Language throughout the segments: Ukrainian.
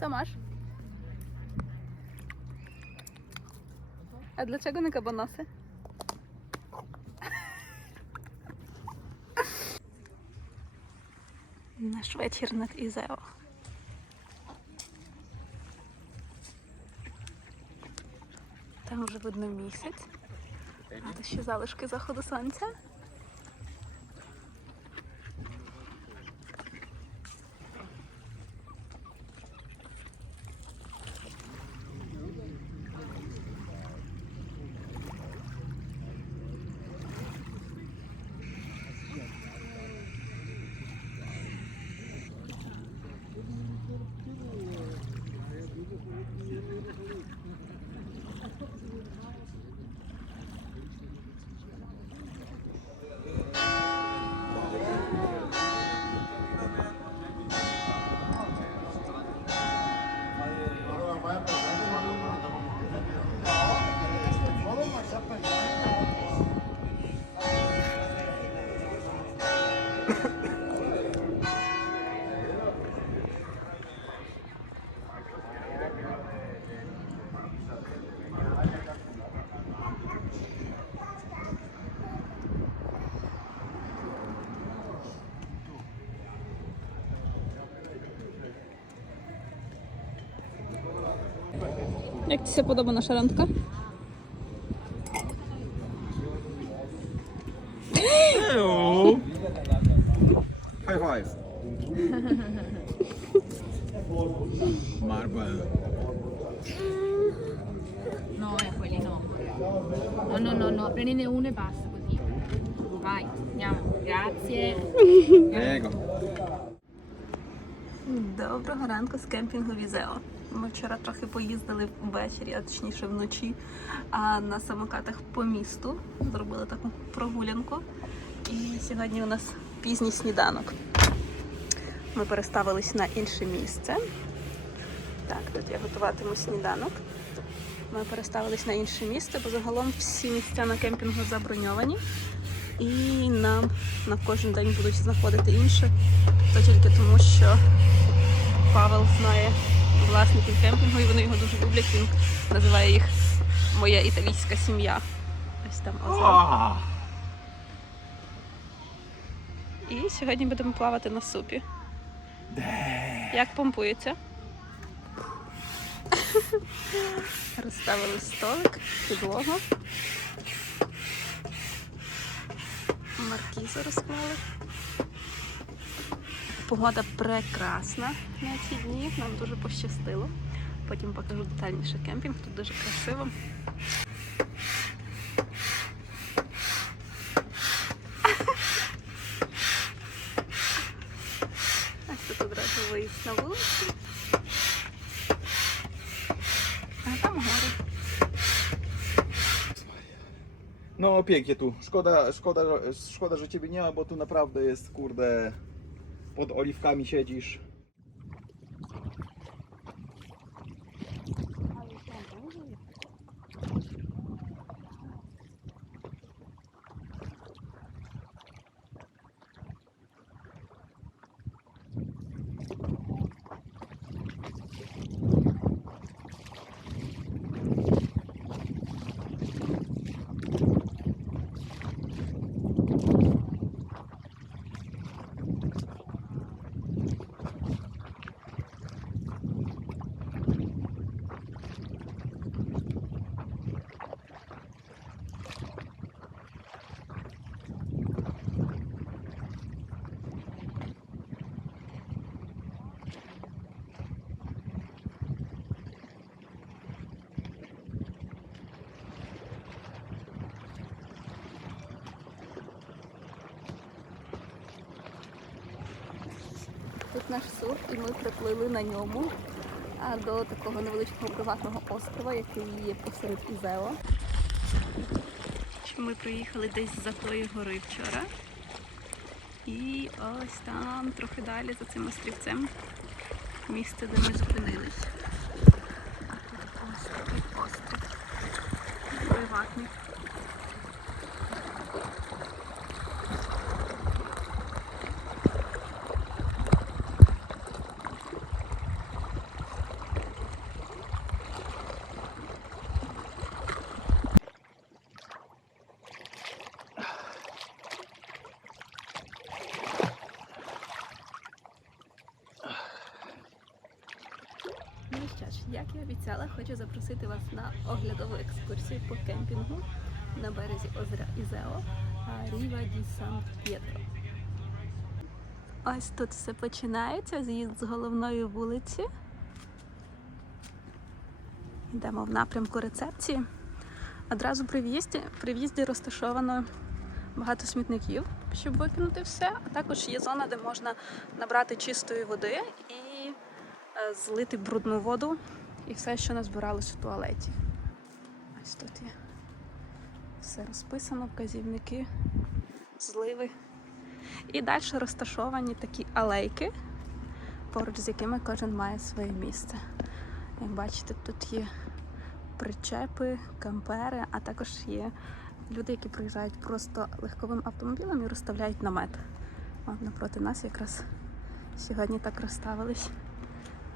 Co masz? A dlaczego nie kabanosy? Наш вечір над Ізео. Там вже видно місяць. А це ще залишки заходу сонця. Jak Ci się podoba nasza randka? High five. Marble. No, eh, quelli no. No, no, no, no, prendine uno e basta così. Vai, andiamo. Grazie. Prego. Dobro, ranko s kempingu Vizeo. Ми вчора трохи поїздили ввечері, а точніше вночі, а на самокатах по місту. Зробили таку прогулянку. І сьогодні у нас пізній сніданок. Ми переставились на інше місце. Так, тут я готуватиму сніданок. Ми переставились на інше місце, бо загалом всі місця на кемпінгу заброньовані. І нам на кожен день будуть знаходити інше. То тільки тому, що Павел знає власників кемпінгу, і вони його дуже люблять. Він називає їх моя італійська сім'я. Ось там озеро. І сьогодні будемо плавати на супі. Як помпується? Розставили столик, підлогу. Маркізу розклали. Погода прекрасна на ці дні. Нам дуже пощастило. Потім покажу детальніше кемпінг. Тут дуже красиво. Ось тут одразу виїзд на вулицю. А там гори. No pięknie tu. Szkoda, szkoda, szkoda, że ciebie nie ma, bo tu naprawdę jest, kurde, pod oliwkami siedzisz. Наш сур, і ми приплили на ньому. до такого невеличкого приватного острова, який є посеред Ізео. Ми приїхали десь за тої гори вчора. І ось там, трохи далі за цим острівцем, місце, де ми зупинились. А тут ось такий острів. Приватний. Ну що ж, як і обіцяла, хочу запросити вас на оглядову екскурсію по кемпінгу на березі озера Ізео Ріва ді Сан П'єтро. Ось тут все починається, з'їзд з головної вулиці. Йдемо в напрямку рецепції. Одразу при в'їзді, при в'їзді розташовано багато смітників, щоб викинути все, а також є зона, де можна набрати чистої води і е, злити брудну воду і все, що назбиралось в туалеті. Ось тут є все розписано, вказівники, зливи. І далі розташовані такі алейки, поруч з якими кожен має своє місце. Як бачите, тут є причепи, кампери, а також є люди, які приїжджають просто легковим автомобілем і розставляють намет. От напроти нас якраз сьогодні так розставились.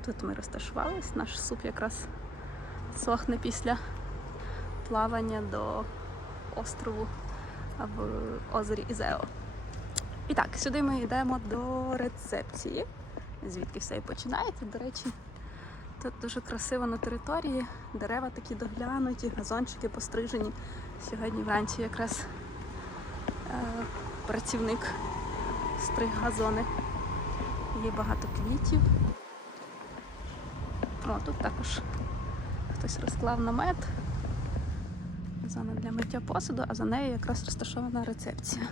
Тут ми розташувались, наш суп якраз сохне після плавання до острову в озері Ізео. І так, сюди ми йдемо до рецепції, звідки все і починається. До речі, тут дуже красиво на території, дерева такі доглянуті, газончики пострижені. Сьогодні вранці якраз е, працівник стриг газони. Є багато квітів. О, тут також хтось розклав намет. Зона для миття посуду, а за нею якраз розташована рецепція.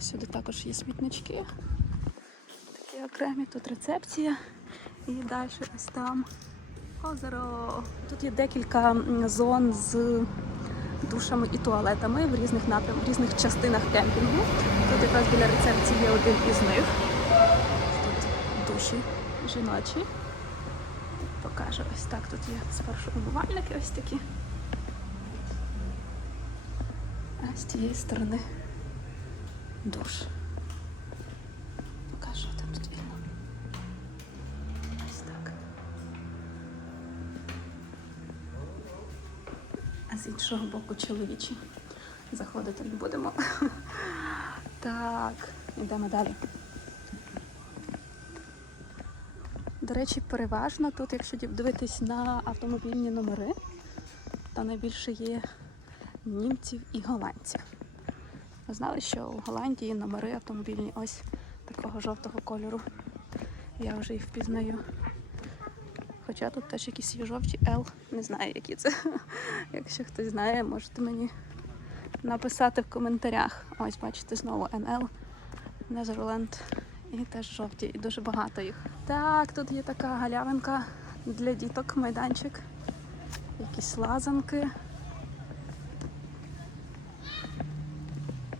Сюди також є смітнички. Такі окремі, тут рецепція. І далі ось там озеро. Тут є декілька зон з душами і туалетами в різних напрямках, в різних частинах кемпінгу. Тут якраз біля рецепції є один із них. Тут душі жіночі. Покажу ось так. Тут є спершу умивальники ось такі. А з тієї сторони душ. Покажу там тут вільно. Ось так. А з іншого боку чоловічі. Заходити не будемо. Так, йдемо далі. До речі, переважно тут, якщо дивитись на автомобільні номери, то найбільше є німців і голландців. Ви знали, що в Голландії номери автомобільні ось такого жовтого кольору. Я вже їх впізнаю. Хоча тут теж якісь є жовті L, не знаю, які це. Якщо хтось знає, можете мені написати в коментарях. Ось, бачите, знову NL, Netherland. І теж жовті, і дуже багато їх. Так, тут є така галявинка для діток, майданчик, якісь лазанки.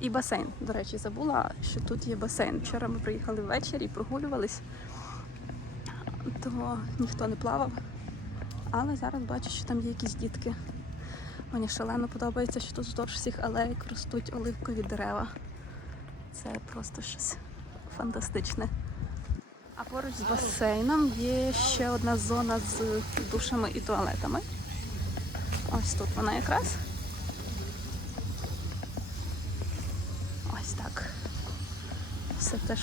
І басейн. До речі, забула, що тут є басейн. Вчора ми приїхали ввечері, прогулювались, то ніхто не плавав. Але зараз бачу, що там є якісь дітки. Мені шалено подобається, що тут вздовж всіх алеїк ростуть оливкові дерева. Це просто щось фантастичне. А поруч з басейном є ще одна зона з душами і туалетами. Ось тут вона якраз. Ось так. Все теж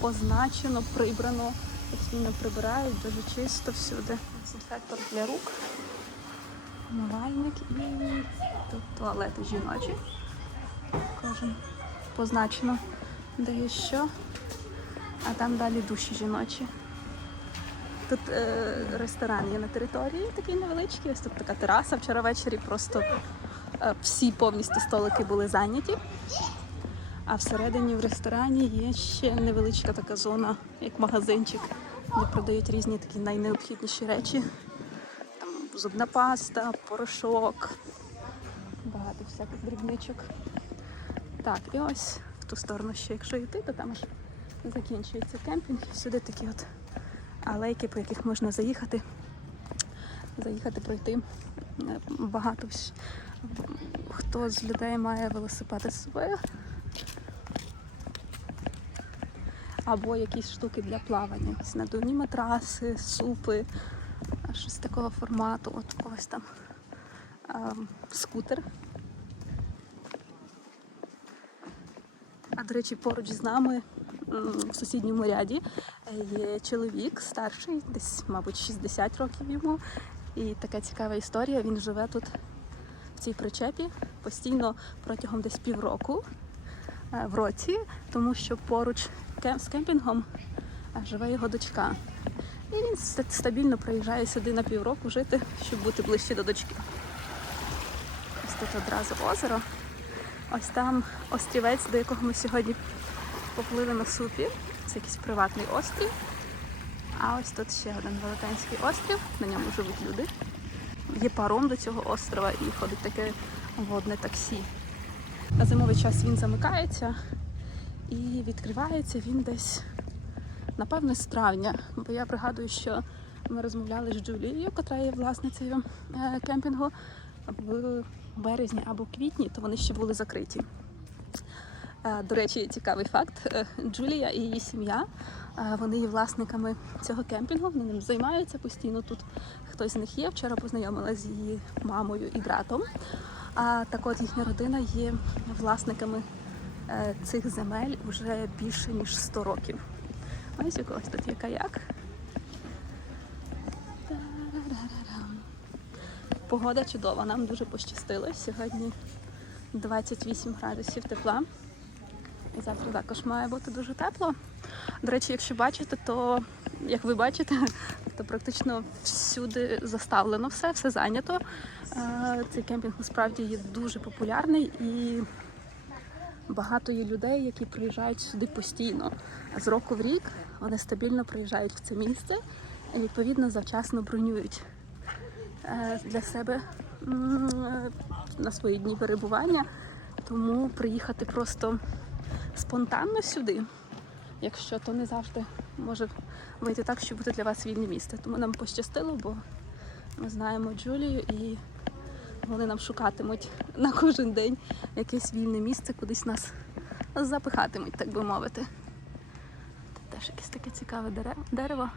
позначено, прибрано. Постійно прибирають, дуже чисто всюди. Дезінфектор для рук, умивальник і тут туалети жіночі. Кожен позначено, де є що. А там далі душі жіночі. Тут е, ресторан є на території, такий невеличкий. Ось тут така тераса. Вчора ввечері просто е, всі повністю столики були зайняті. А всередині в ресторані є ще невеличка така зона, як магазинчик де продають різні такі найнеобхідніші речі. Там зубна паста, порошок, багато всяких дрібничок. Так, і ось в ту сторону ще, якщо йти, то там аж закінчується кемпінг. І Сюди такі от алейки, по яких можна заїхати, заїхати, пройти. Багато хто з людей має велосипеди з собою. Або якісь штуки для плавання. Ось надувні матраси, супи, а щось такого формату. От когось там ем, скутер. А до речі, поруч з нами в сусідньому ряді є чоловік старший, десь, мабуть, 60 років йому. І така цікава історія. Він живе тут в цій причепі постійно протягом десь півроку е, в році, тому що поруч з кемпінгом е, живе його дочка. І він стабільно приїжджає сюди на півроку жити, щоб бути ближче до дочки. Ось тут одразу озеро. Ось там острівець, до якого ми сьогодні поплили на супі. Це якийсь приватний острів. А ось тут ще один велетенський острів, на ньому живуть люди. Є паром до цього острова і ходить таке водне таксі. На зимовий час він замикається і відкривається він десь, напевно, з травня. Бо я пригадую, що ми розмовляли з Джулією, яка є власницею е, кемпінгу в березні або квітні, то вони ще були закриті. Е, До речі, цікавий факт. Е, Джулія і її сім'я, е, вони є власниками цього кемпінгу, вони ним займаються постійно. Тут хтось з них є. Вчора познайомилася з її мамою і братом. А так от їхня родина є власниками цих земель вже більше ніж 100 років. Ось у когось тут є каяк. Погода чудова, нам дуже пощастило. Сьогодні 28 градусів тепла. Завтра також має бути дуже тепло. До речі, якщо бачите, то як ви бачите, то практично всюди заставлено все, все зайнято. Е, Цей кемпінг насправді є дуже популярний і багато є людей, які приїжджають сюди постійно. З року в рік вони стабільно приїжджають в це місце і відповідно завчасно бронюють е, для себе на свої дні перебування. Тому приїхати просто спонтанно сюди, якщо то не завжди може вийти так, що буде для вас вільне місце. Тому нам пощастило, бо ми знаємо Джулію і вони нам шукатимуть на кожен день якесь вільне місце, кудись нас запихатимуть, так би мовити. Тут теж якесь таке цікаве дерево.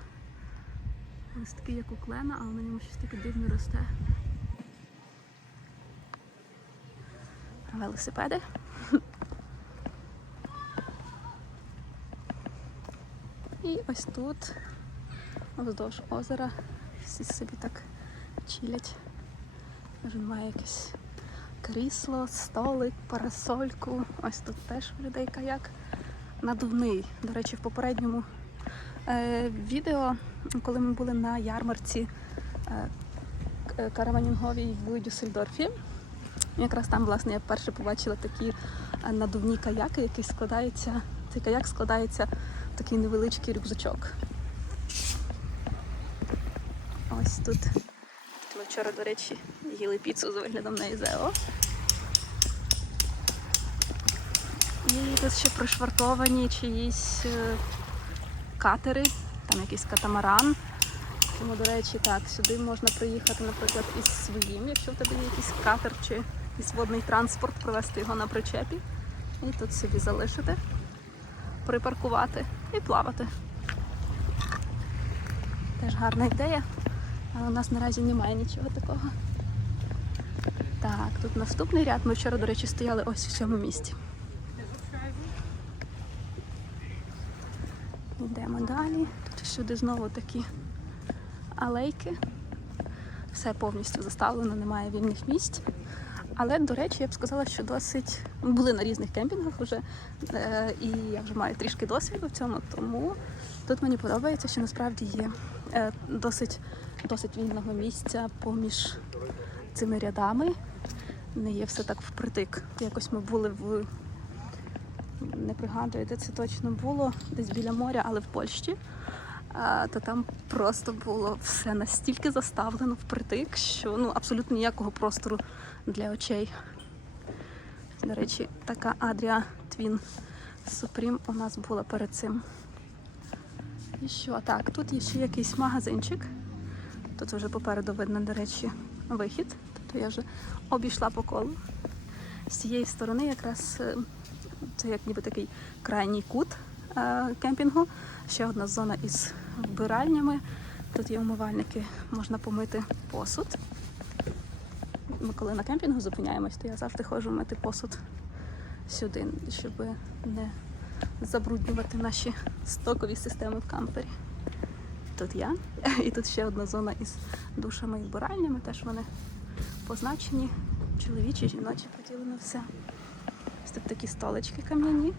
Ось таке, як у клена, але на ньому щось таке дивне росте. Велосипеди. І ось тут, вздовж озера, всі собі так чилять. Кожен має якесь крісло, столик, парасольку. Ось тут теж у людей каяк надувний. До речі, в попередньому е, відео, коли ми були на ярмарці е, караванінговій в Дюссельдорфі, якраз там, власне, я вперше побачила такі е, надувні каяки, які складаються. Цей каяк складається такий невеличкий рюкзачок. Ось тут. Тут Ми вчора, до речі, їли піцу з виглядом на Ізео. І тут ще пришвартовані чиїсь е, катери, там якийсь катамаран. Тому, до речі, так, сюди можна приїхати, наприклад, із своїм, якщо в тебе є якийсь катер чи якийсь водний транспорт, провести його на причепі. І тут собі залишити, припаркувати і плавати. Теж гарна ідея, але у нас наразі немає нічого такого. Так, тут наступний ряд. Ми вчора, до речі, стояли ось в цьому місці. Йдемо далі. Тут всюди знову такі алейки. Все повністю заставлено, немає вільних місць. Але, до речі, я б сказала, що досить ми були на різних кемпінгах вже, е, і я вже маю трішки досвіду в цьому, тому тут мені подобається, що насправді є е, досить, досить вільного місця поміж цими рядами. Не є все так впритик. Якось ми були в не пригадую, де це точно було, десь біля моря, але в Польщі. а, то там просто було все настільки заставлено впритик, що ну абсолютно ніякого простору для очей. До речі, така Adria Twin Supreme у нас була перед цим. І що? Так, тут є ще якийсь магазинчик. Тут вже попереду видно, до речі, вихід. Тобто я вже обійшла по колу. З цієї сторони якраз е, це як ніби такий крайній кут е, кемпінгу. Ще одна зона із вбиральнями. Тут є умивальники, можна помити посуд. Ми коли на кемпінгу зупиняємось, то я завжди ходжу мити посуд сюди, щоб не забруднювати наші стокові системи в кампері. Тут я. І тут ще одна зона із душами і вбиральнями. Теж вони позначені. Чоловічі, жіночі поділено все. Ось тут такі столички кам'яні.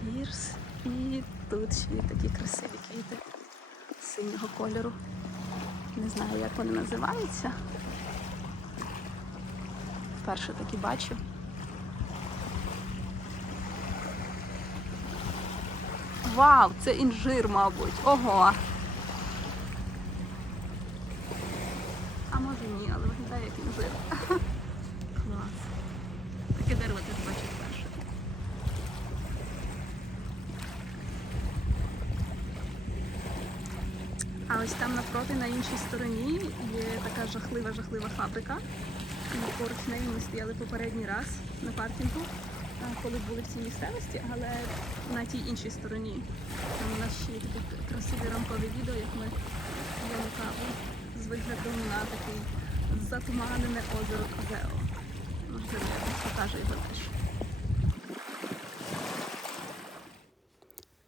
Пірс. І тут ще такі красиві квіти синього кольору. Не знаю, як вони називаються. Вперше такі бачу. Вау, це інжир, мабуть. Ого. А може ні, але виглядає як інжир. Клас. Таке дерево теж бачу вперше. А ось там навпроти на іншій стороні є така жахлива, жахлива фабрика. І поруч нею ми стояли попередній раз на паркінгу, коли були в цій місцевості, але на тій іншій стороні. Там у нас ще є таке красиве рамкове відео, як ми п'ємо каву з виглядом на такий затуманене озеро Козео. Можливо, я вам покажу його теж.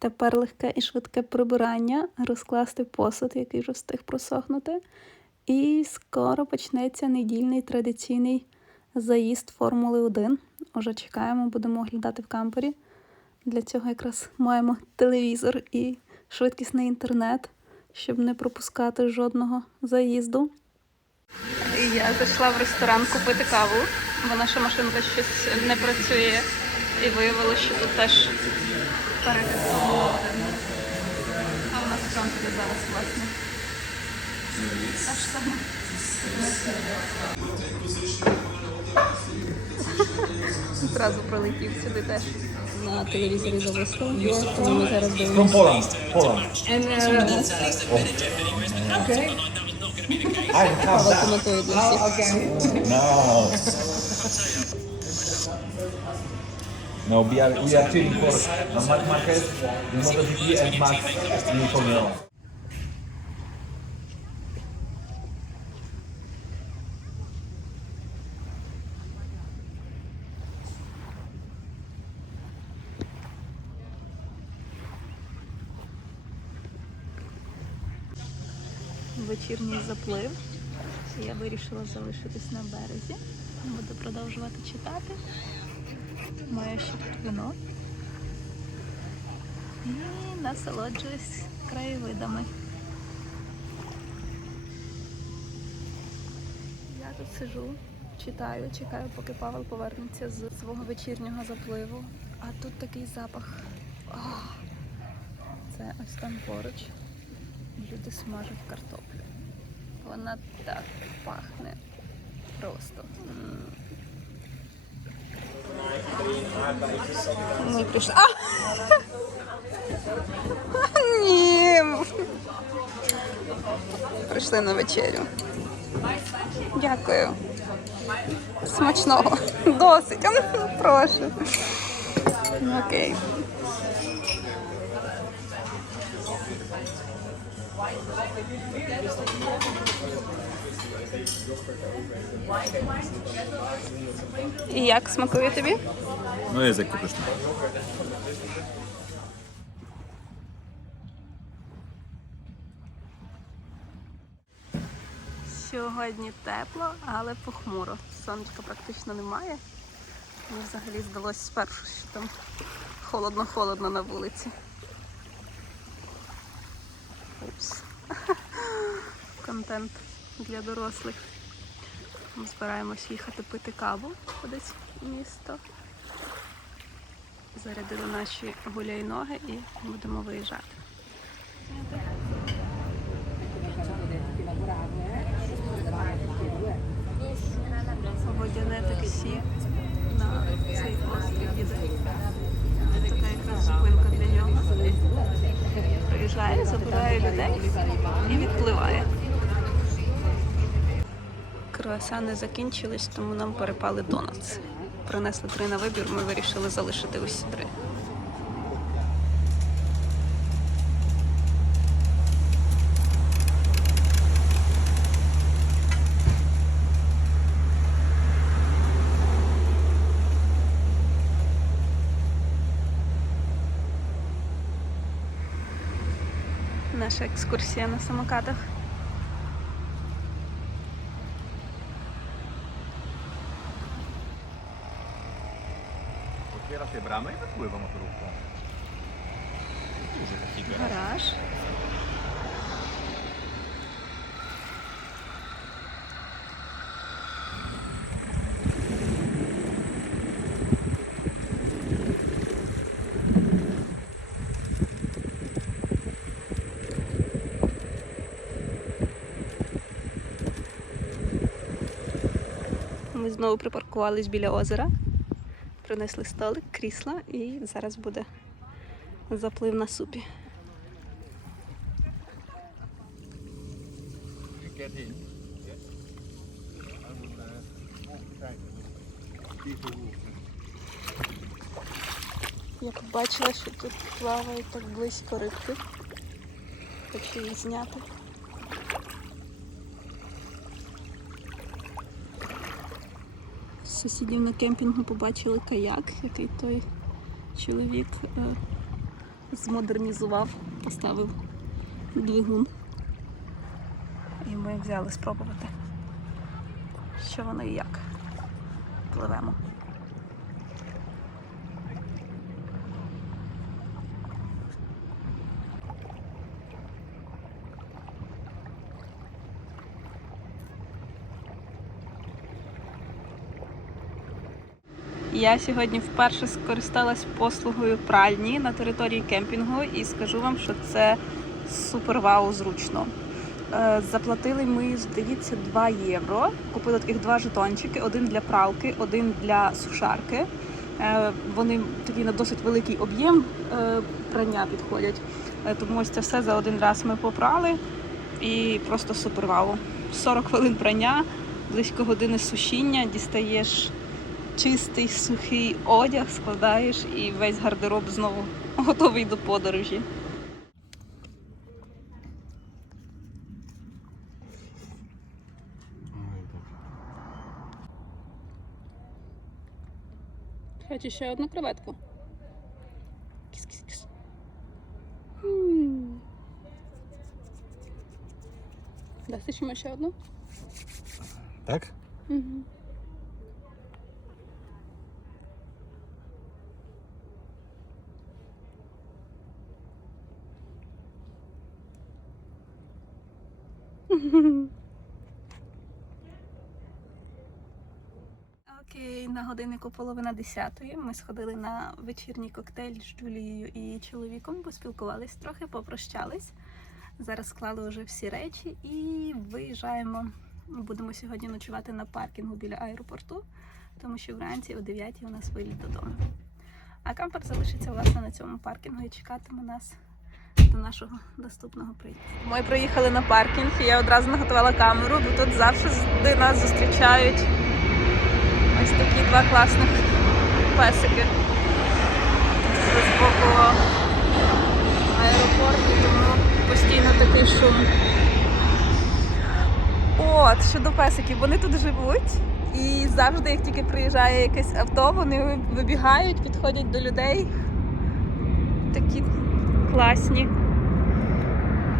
Тепер легке і швидке прибирання, розкласти посуд, який вже встиг просохнути. І скоро почнеться недільний традиційний заїзд Формули 1. Уже чекаємо, будемо оглядати в кампері. Для цього якраз маємо телевізор і швидкісний інтернет, щоб не пропускати жодного заїзду. Я зайшла в ресторан купити каву, бо наша машинка щось не працює. І виявилося, що тут теж 1. А у нас в кампері зараз, власне. Саме. Зразу пролетів сюди теж. На телевізорі зависло. Ми зараз дивимося. Poland. Poland. Okay. I have that. No. Are, we are cheering for Mark Marquez, the MotoGP and Max in Formula One. вечірній заплив. Я вирішила залишитись на березі. Буду продовжувати читати. Маю ще тут вино. І насолоджуюсь краєвидами. Я тут сижу, читаю, чекаю, поки Павел повернеться з свого вечірнього запливу. А тут такий запах. Ах, Це ось там поруч. Люди смажуть картоплю. Вона так пахне. Просто. Ми прийшли. А! Ні. Прийшли на вечерю. Дякую. Смачного. Досить. Прошу. Окей. І як смакує тобі? No jest jak. Сьогодні тепло, але похмуро. Сонечка практично немає. Мені взагалі здалося спершу, що там холодно-холодно на вулиці. Упс. Контент для дорослих. Ми збираємось їхати пити каву кудись в місто. Зарядили наші гуляй-ноги і будемо виїжджати. Водяне таксі на цей острів їде. Зупинка для нього. Приїжджає, забирає людей і відпливає. Круасани закінчились, тому нам перепали донатс. Принесли три на вибір, ми вирішили залишити усі три. Наша екскурсія на самокатах. Otwiera się bramę i wypływa motorówką. Duży taki garaż. Гараж. Знову припаркувались біля озера, принесли столик, крісла і зараз буде заплив на супі. Я побачила, що тут плавають так близько рибки. Хочу їх зняти. Сусідів на кемпінгу побачили каяк, який той чоловік е, змодернізував, поставив двигун. І ми взяли спробувати, що воно і як. Пливемо. Я сьогодні вперше скористалась послугою пральні на території кемпінгу і скажу вам, що це супер вау зручно. Е, Заплатили ми, здається, 2 євро. Купили таких два жетончики: один для пралки, один для сушарки. Е, Вони такі на досить великий об'єм е, прання підходять. Тому ось це все за один раз ми попрали і просто супер вау. 40 хвилин прання, близько години сушіння, дістаєш чистий сухий одяг, складаєш і весь гардероб знову готовий до подорожі. Хочу ще одну креветку. Кіс-кіс-кіс. Дасти ще одну? Tak? Угу. Окей, на годиннику половина десятої. Ми сходили на вечірній коктейль з Джулією і чоловіком, поспілкувались трохи, попрощались. Зараз склали вже всі речі і виїжджаємо. Будемо сьогодні ночувати на паркінгу біля аеропорту, тому що вранці о 9 у нас виліт додому. А кампер залишиться власне на цьому паркінгу і чекатиме нас до нашого наступного приїзду. Ми приїхали на паркінг, і я одразу наготувала камеру, бо тут завжди нас зустрічають ось такі два класних песики. З боку аеропорту, тому постійно такий шум. От, щодо песиків, вони тут живуть. І завжди, як тільки приїжджає якесь авто, вони вибігають, підходять до людей. Такі класні.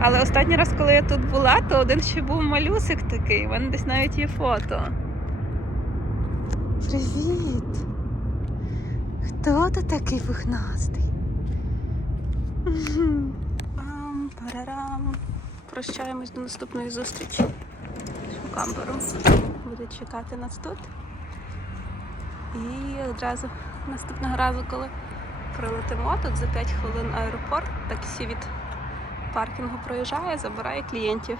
Але останній раз, коли я тут була, то один ще був малюсик такий. У мене десь навіть є фото. Привіт! Хто тут такий пухнастий? Пам, парарам. Прощаємось до наступної зустрічі. У камеру буде чекати нас тут. І одразу наступного разу, коли прилетимо. Тут за 5 хвилин аеропорт. Таксі від паркінгу проїжджає, забирає клієнтів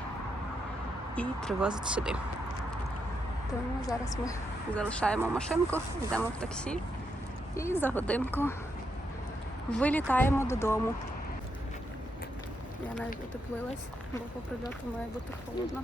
і привозить сюди. Тому зараз ми залишаємо машинку, йдемо в таксі і за годинку вилітаємо додому. Я навіть утеплилась, бо по прильоту має бути холодно.